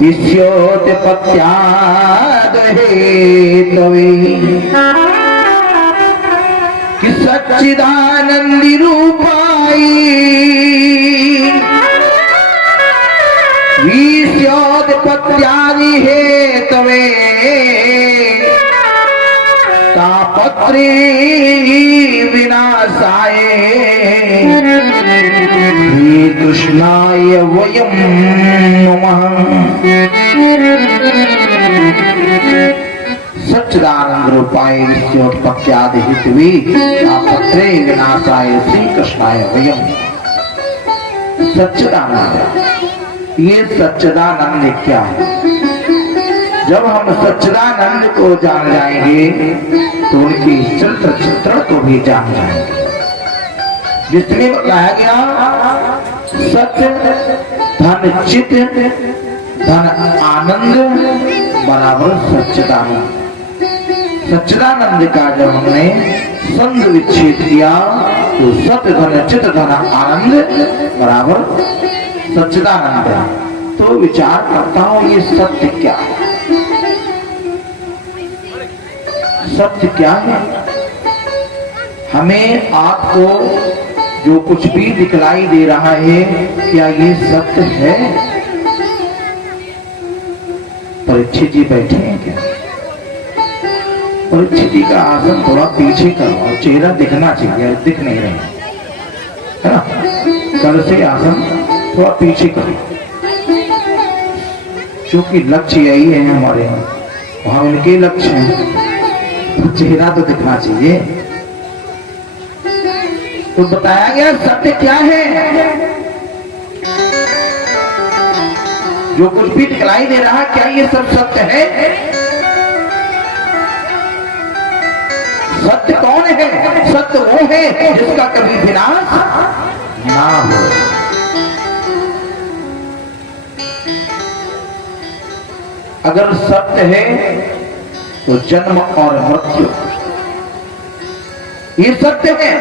ईश्योत्पत्त्यादहे तवे कि सच्चिदानंदी रूपाई ईश्योत्पत्त्यादि हे तवे तापत्रे विनाशाय श्री कृष्णाय वयं नमः। सच्चिदानंद रूपाय विश्वोत्पत्त्यादि हेतवे तापत्रे विनाशाय श्री कृष्णाय वयं। सच्चिदानंद, ये सच्चिदानंद क्या है? जब हम सच्चिदानंद को जान जाएंगे तो उनकी चरित्र चित्रण को भी जान जाएंगे। जिसमें बताया गया सत्य धन चित धन आनंद बराबर सच्चिदानंद। सच्चिदानंद का जब हमने संग विच्छेद किया तो सत्य धन चित धन आनंद बराबर सच्चिदानंद। तो विचार करता हूं ये सत्य क्या है? सत्य क्या है? हमें आपको जो कुछ भी दिखलाई दे रहा है, क्या ये सत्य है? परीक्षित जी बैठे हैं क्या? परीक्षित जी का आसन थोड़ा पीछे करो, चेहरा दिखना चाहिए, दिख नहीं रहे है ना। कल से आसन थोड़ा पीछे करो, क्योंकि लक्ष्य यही है हमारे यहाँ, वहां उनके लक्ष्य हैं, तो चेहरा तो दिखना चाहिए। तो बताया गया सत्य क्या है? जो कुछ भी दिखलाई दे रहा, क्या ये सब सत्य है? सत्य कौन है? सत्य वो है जिसका कभी विनाश ना हो। अगर सत्य है तो जन्म और मृत्यु, ये सत्य है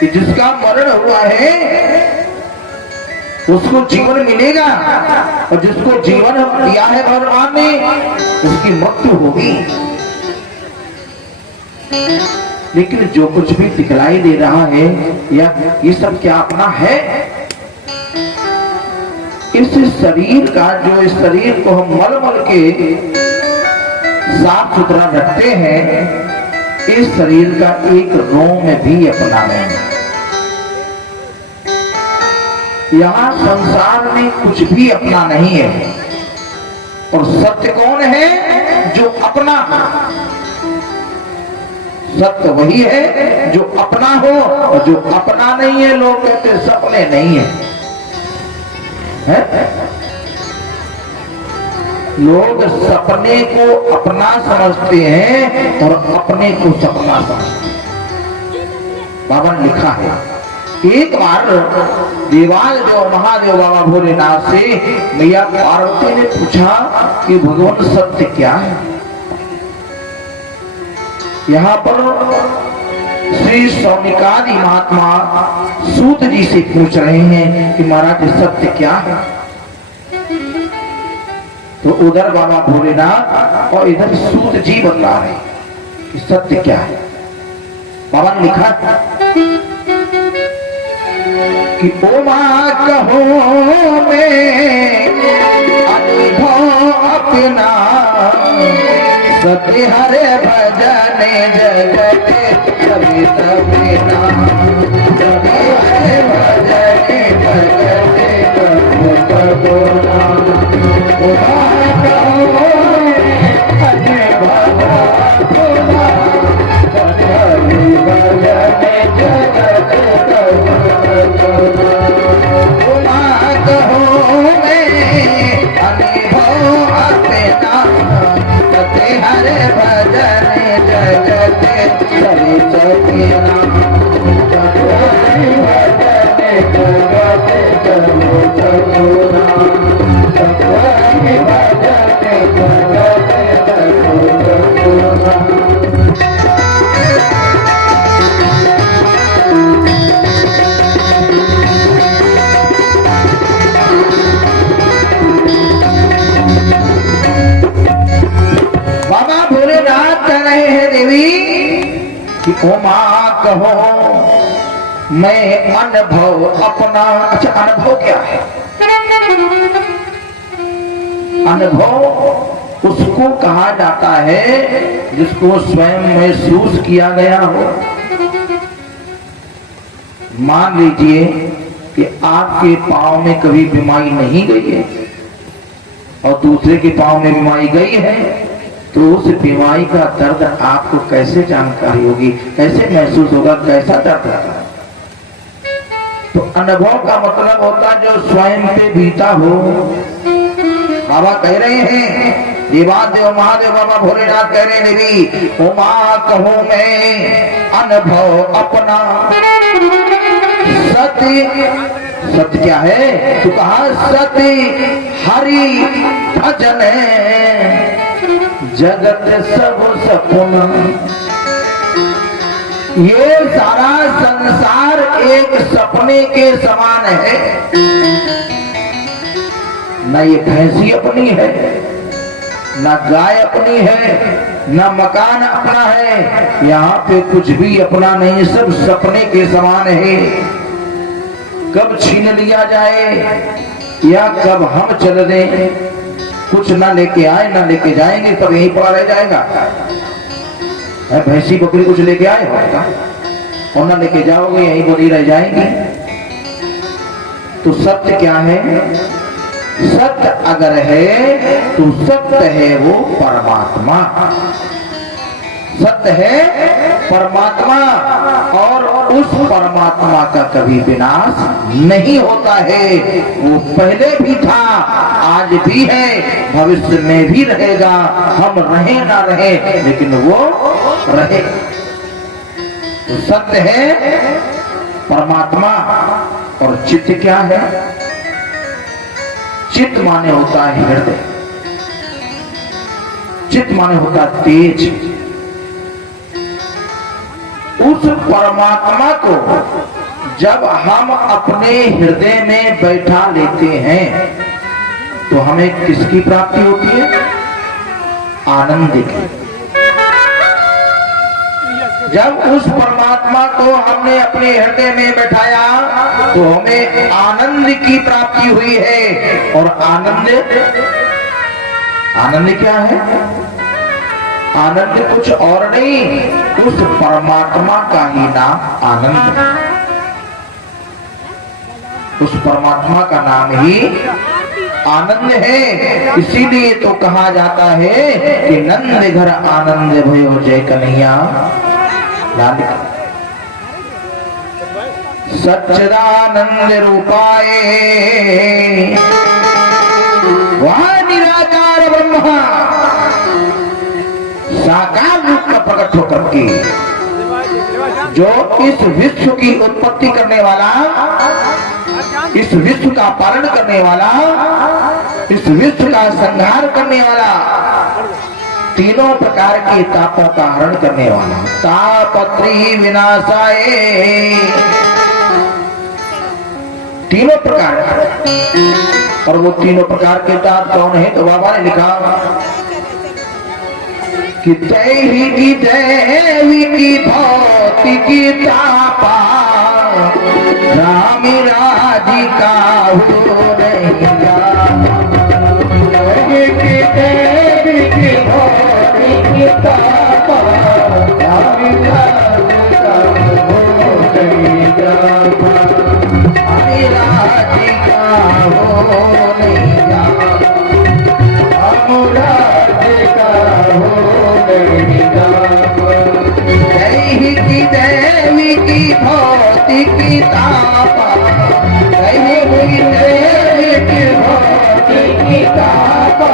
कि जिसका मरण हुआ है उसको जीवन मिलेगा, और जिसको जीवन दिया है भगवान ने उसकी मृत्यु होगी। लेकिन जो कुछ भी दिखलाई दे रहा है, या ये सब क्या अपना है? इस शरीर का, जो इस शरीर को हम मल मल के साफ सुथरा रखते हैं, इस शरीर का एक रोम में भी अपना नहीं है। यहाँ संसार में कुछ भी अपना नहीं है। और सत्य कौन है? जो अपना। सत्य वही है जो अपना हो, और जो अपना नहीं है लोग कहते सपने नहीं है, है? लोग सपने को अपना समझते हैं और अपने को सपना समझते हैं। बाबा ने लिखा है, एक बार देवाल जो महादेव बाबा भोलेनाथ से मैया पार्वती ने पूछा कि भगवान सत्य क्या है? यहाँ पर श्री सौनिकादि महात्मा सूत जी से पूछ रहे हैं कि महाराज सत्य क्या है? तो उधर बाबा भोलेनाथ और इधर सूत जी बता रहे कि सत्य क्या है। बाबा ने लिखा कि ओ मां कहो मैं अनुभव अपना, सत्य हरे भजन जगत कभी तभी ना, सत्य हरे भजन जगत कभी कबो ना। ओ मां कहो अनुभव अपना, सत्य हरे भजन जगत कभी कबो ना। ओ मां कहो मैं अनुभव अपना, सत्य हरे भजन जगत कभी तभी ना, सत्य हरे भजन जगत कभी कबो ना, सत्य हरे भजन जगत कभी कबो ना। उमा कहो मैं अनुभव अपना। अच्छा, अनुभव क्या है? अनुभव उसको कहा जाता है जिसको स्वयं महसूस किया गया हो। मान लीजिए कि आपके पांव में कभी बीमारी नहीं गई है और दूसरे के पांव में बीमारी गई है, तो उस बीमारी का दर्द आपको कैसे जानकारी होगी, कैसे महसूस होगा, कैसा दर्द होगा? तो अनुभव का मतलब होता जो स्वयं पे बीता हो। बाबा कह रहे हैं, देवादेव महादेव बाबा भोलेनाथ कह रहे हैं, देवी उमा कहूं मैं अनुभव अपना। सत्य, सत्य क्या है? तो कहा सत्य हरि भजन जगत सब सपना। ये सारा संसार एक सपने के समान है। न ये भैंसी अपनी है, न गाय अपनी है, न मकान अपना है, यहाँ पे कुछ भी अपना नहीं, सब सपने के समान है। कब छीन लिया जाए या कब हम चल दें, कुछ ना लेके आए ना लेके जाएंगे, तब यहीं पड़ा रह जाएगा। भैंसी बकरी कुछ लेके आए होगा और ना लेके जाओगे, यहीं बड़ी रह जाएंगी। तो सत्य क्या है? सत्य अगर है तो सत्य है वो परमात्मा। सत्य है परमात्मा और उस परमात्मा का कभी विनाश नहीं होता है। वो पहले भी था, आज भी है, भविष्य में भी रहेगा। हम रहे ना रहे लेकिन वो रहे। तो सत्य है परमात्मा। और चित्त क्या है? चित्त माने होता है हृदय, चित्त माने होता है तेज। उस परमात्मा को जब हम अपने हृदय में बैठा लेते हैं तो हमें किसकी प्राप्ति होती है? आनंद की। जब उस परमात्मा को हमने अपने हृदय में बैठाया तो हमें आनंद की प्राप्ति हुई है। और आनंद, आनंद क्या है? आनंद कुछ और नहीं, उस परमात्मा का ही नाम आनंद है। उस परमात्मा का नाम ही आनंद है। इसीलिए तो कहा जाता है कि नंद घर आनंद भयो जय कन्हैया लाल। सच्चिदानंद रूपाए वह निराकार ब्रह्मा साकार रूप का प्रकट होकर के जो इस विश्व की उत्पत्ति करने वाला, इस विश्व का पालन करने वाला, इस विश्व का संहार करने वाला, तीनों प्रकार के तापों का हरण करने वाला, तापत्री विनाशाय, तीनों प्रकार का। और वो तीनों प्रकार के ताप कौन है? तो बाबा ने लिखा कि दैवी की भौतिकी तापा राम राजी का हो नहीं जा। देवी की भौतिकी तापा राम राजी का हो नहीं जा। राजी का हो नहीं जा। राजी का हो देवी की भौतिकी तापा, देवी की भौतिकी तापा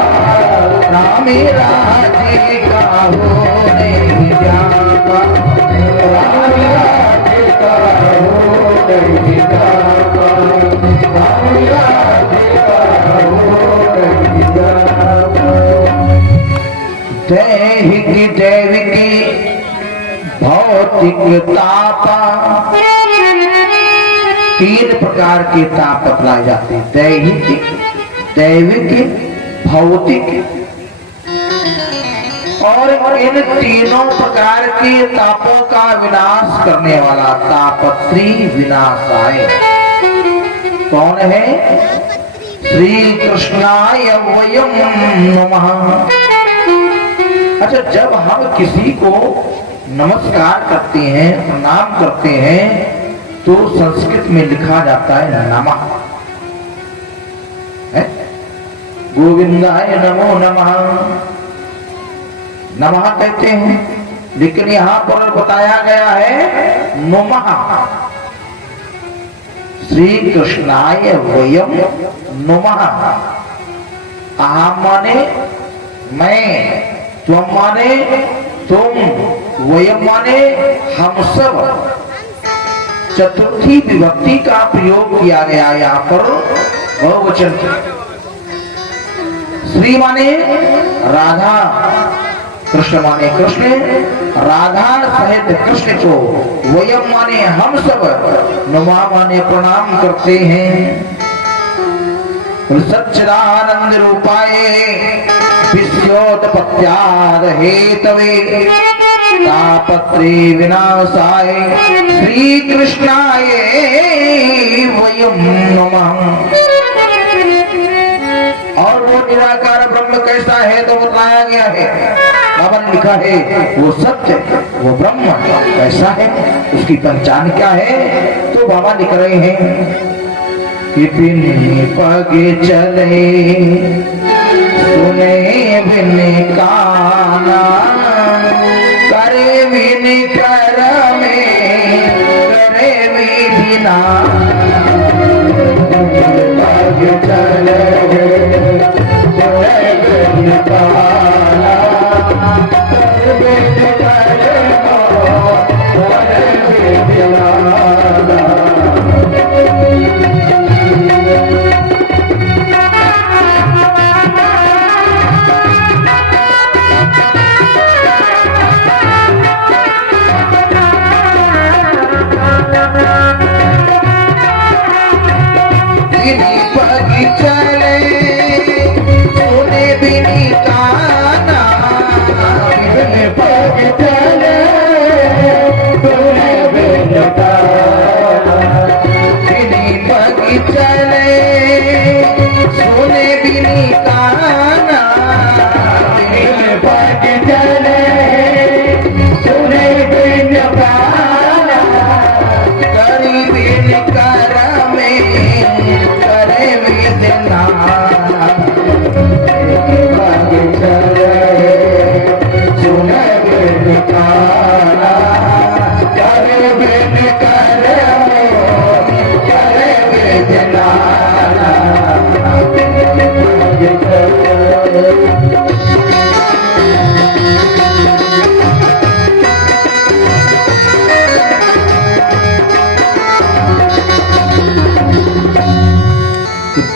राम राजी का हो नहीं जापा। राम राजी का हो नहीं जापा। राम राजी का हो नहीं जापा। देवी की भौतिक तापा, तीन प्रकार के ताप बतलाए जाते हैं। दैहिक, दैविक, भौतिक और इन तीनों प्रकार के तापों का विनाश करने वाला तापत्री विनाशाय कौन है? श्री कृष्णाय वयम नमः। अच्छा, जब हम किसी को नमस्कार करते हैं, प्रणाम करते हैं, तो संस्कृत में लिखा जाता है नमः। गोविंदाय नमो नमः, नमः कहते हैं, लेकिन यहां पर बताया गया है नमः। श्री कृष्णाय वयम नमः। अहम माने मैं, त्वम माने तुम, वयम माने हम सब। चतुर्थी विभक्ति का प्रयोग किया गया यहाँ पर बहुवचन। श्री माने राधा, कृष्ण माने कृष्ण, राधा सहित कृष्ण को वयम माने हम सब, नुमा माने प्रणाम करते हैं। सच्चिदानंद रूपाय विश्वोत्पत्त्याद हेतवे तापत्रे विनाशाय श्री कृष्णाय वयम नमः। और वो निराकार ब्रह्म कैसा है तो बताया गया है, बाबा ने लिखा है वो सत्य, वो ब्रह्म कैसा है, उसकी पहचान क्या है, तो बाबा लिख रहे हैं कि बिन पग चले सुने बिन काना, करे बिन कर में करे बिना। पग चले सुने बिन काना, करे बिन कर करे बिना।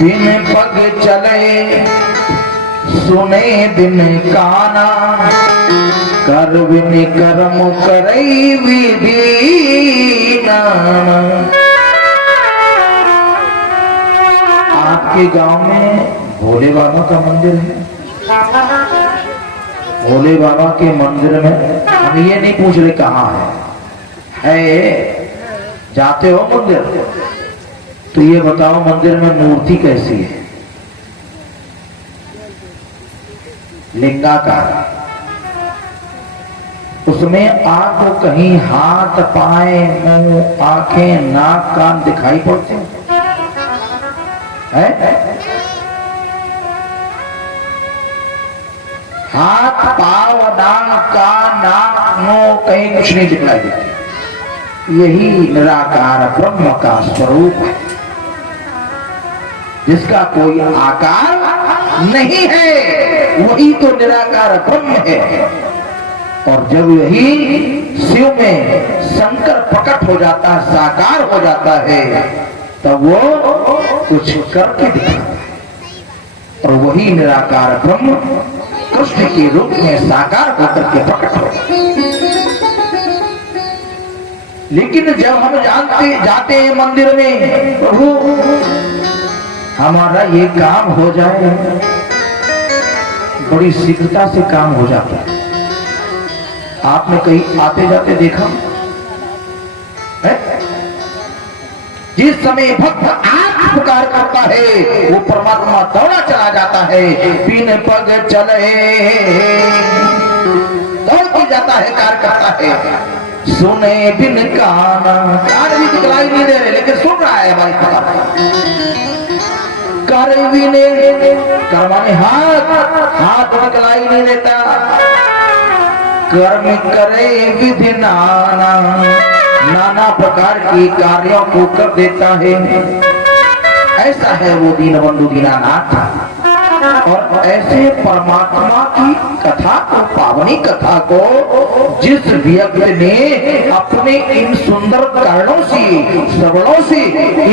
बिन पग चले सुने बिन काना, कर बिन कर्म करई विधि नाना। आपके गांव में भोले बाबा का मंदिर है। भोले बाबा के मंदिर में हम ये नहीं पूछ रहे कहाँ है, जाते हो मंदिर तो ये बताओ मंदिर में मूर्ति कैसी है? लिंगाकार। उसमें आपको कहीं हाथ, पाए, मुंह, आंखें, नाक, कान दिखाई पड़ते हैं? हाथ, पाव, नाक, कान, नाक, मुंह कहीं कुछ नहीं दिखाई देता। यही निराकार ब्रह्म का स्वरूप है, जिसका कोई आकार नहीं है, वही तो निराकार ब्रह्म है। और जब यही शिव में शंकर प्रकट हो जाता है, साकार हो जाता है, तब वो कुछ करके दिखाता है। और वही निराकार ब्रह्म कृष्ण के रूप में साकार होकर के प्रकट हो। लेकिन जब हम जाते हैं मंदिर में, प्रभु हमारा ये काम हो जाए, बड़ी शीघ्रता से काम हो जाता है। आपने कहीं आते जाते देखा है? जिस समय भक्त आंख पुकार करता है वो परमात्मा दौड़ा चला जाता है, बिन पग चले दौड़ के जाता है, कार्य करता है। सुने बिन काना, कान भी दिखलाई नहीं दे रहे लेकिन सुन रहा है भाई कर विने, करवाने हाथ दिखलाई नहीं देता, कर्म करे विधि नाना, नाना प्रकार के कार्यों को कर देता है। ऐसा है वो दीनबंधु दीनानाथ। और ऐसे परमात्मा की कथा को, पावनी कथा को जिस व्यक्ति ने अपने इन सुंदर कर्णों से, श्रवणों से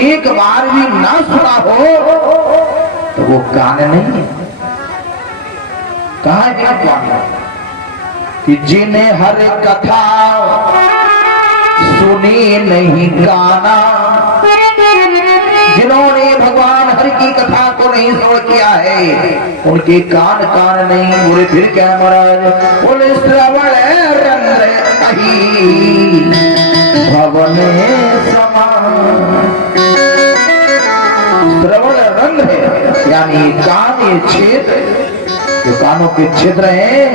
एक बार भी ना सुना हो तो वो कान नहीं है। कहा है कान? कि जिन्हें हर कथा सुनी नहीं काना, जिन्होंने भगवान हरि की कथा को नहीं श्रवण किया है उनके कान नहीं। बोले फिर क्या महाराज? बोले श्रवण रंध्र कही भवन समान, श्रवण रंध्र यानी कान ये क्षेत्र, जो कानों के छिद्र हैं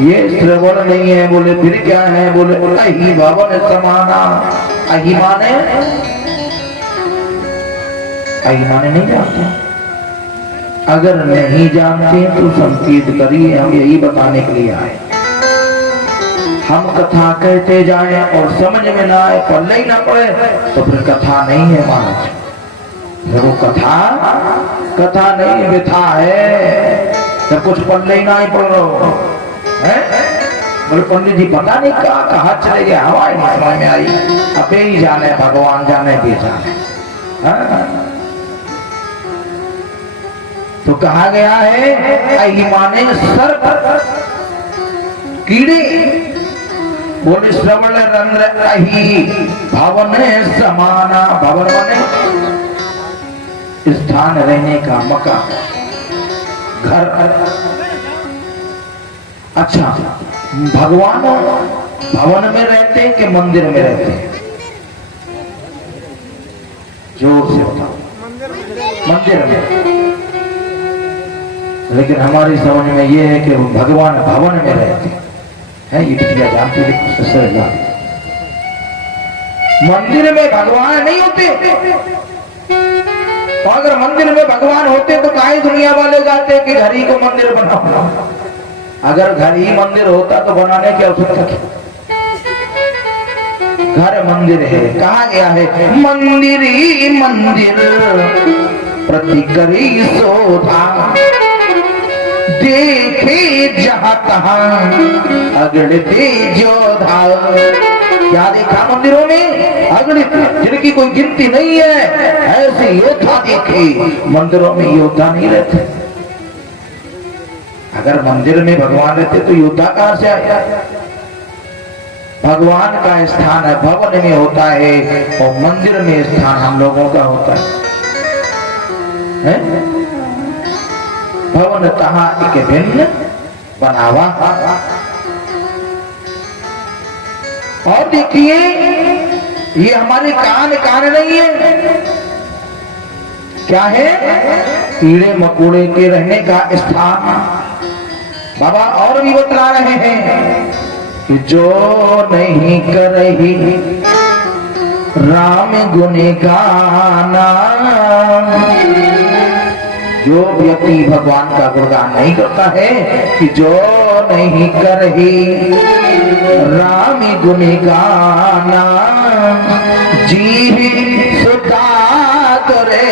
ये श्रवण नहीं है। बोले फिर क्या है? बोले अहि भवन समाना। अहि माने नहीं जानते। अगर नहीं जानते तो संकेत करिए, हम यही बताने के लिए आए। हम कथा कहते जाएं और समझ में ना आए, पल्ले ही ना पड़े तो फिर कथा नहीं है महाराज। वो कथा नहीं, व्यथा है। जब कुछ पल्ले ही ना ही पड़ रहा है, बोले पंडित जी पता नहीं कहा चले गए, हवा नहीं समझ में आई, अबे ही जाने, भगवान जाने भी जाने। तो कहा गया है अहि माने सर्प कीड़े। बोले श्रवण रंध्र अहि भवन समाना। भवन माने स्थान, रहने का मकान, घर। अच्छा, भगवान भवन में रहते हैं कि मंदिर में रहते हैं? जोर से बताओ। मंदिर में। लेकिन हमारी समझ में ये है कि भगवान भवन में रहते हैं। ये बिटिया जानती है, मंदिर में भगवान नहीं होते। तो अगर मंदिर में भगवान होते तो काहे दुनिया वाले जाते कि घर ही को मंदिर बनाओ। अगर घर ही मंदिर होता तो बनाने की आवश्यकता क्या? घर मंदिर है। कहा गया है मंदिर ही मंदिर प्रति करी शोभा, देखे जहां तहां अगड़ते जोधा। क्या देखा मंदिरों में? अगणित, जिनकी कोई गिनती नहीं है, ऐसे योद्धा देखे। मंदिरों में योद्धा नहीं रहते। अगर मंदिर में भगवान रहते तो योद्धा कहां से आया? भगवान का स्थान है भवन में होता है और मंदिर में स्थान हम लोगों का होता है? भवन तहा एक भिन्न बनावा। और देखिए ये हमारे कान नहीं है, क्या है? कीड़े मकोड़े के रहने का स्थान। बाबा और भी बतला रहे हैं कि जो नहीं करही राम गुण गाना, जो व्यक्ति भगवान का गुणगान नहीं करता है, कि जो नहीं करही राम गुण गाना, जी सुधा करे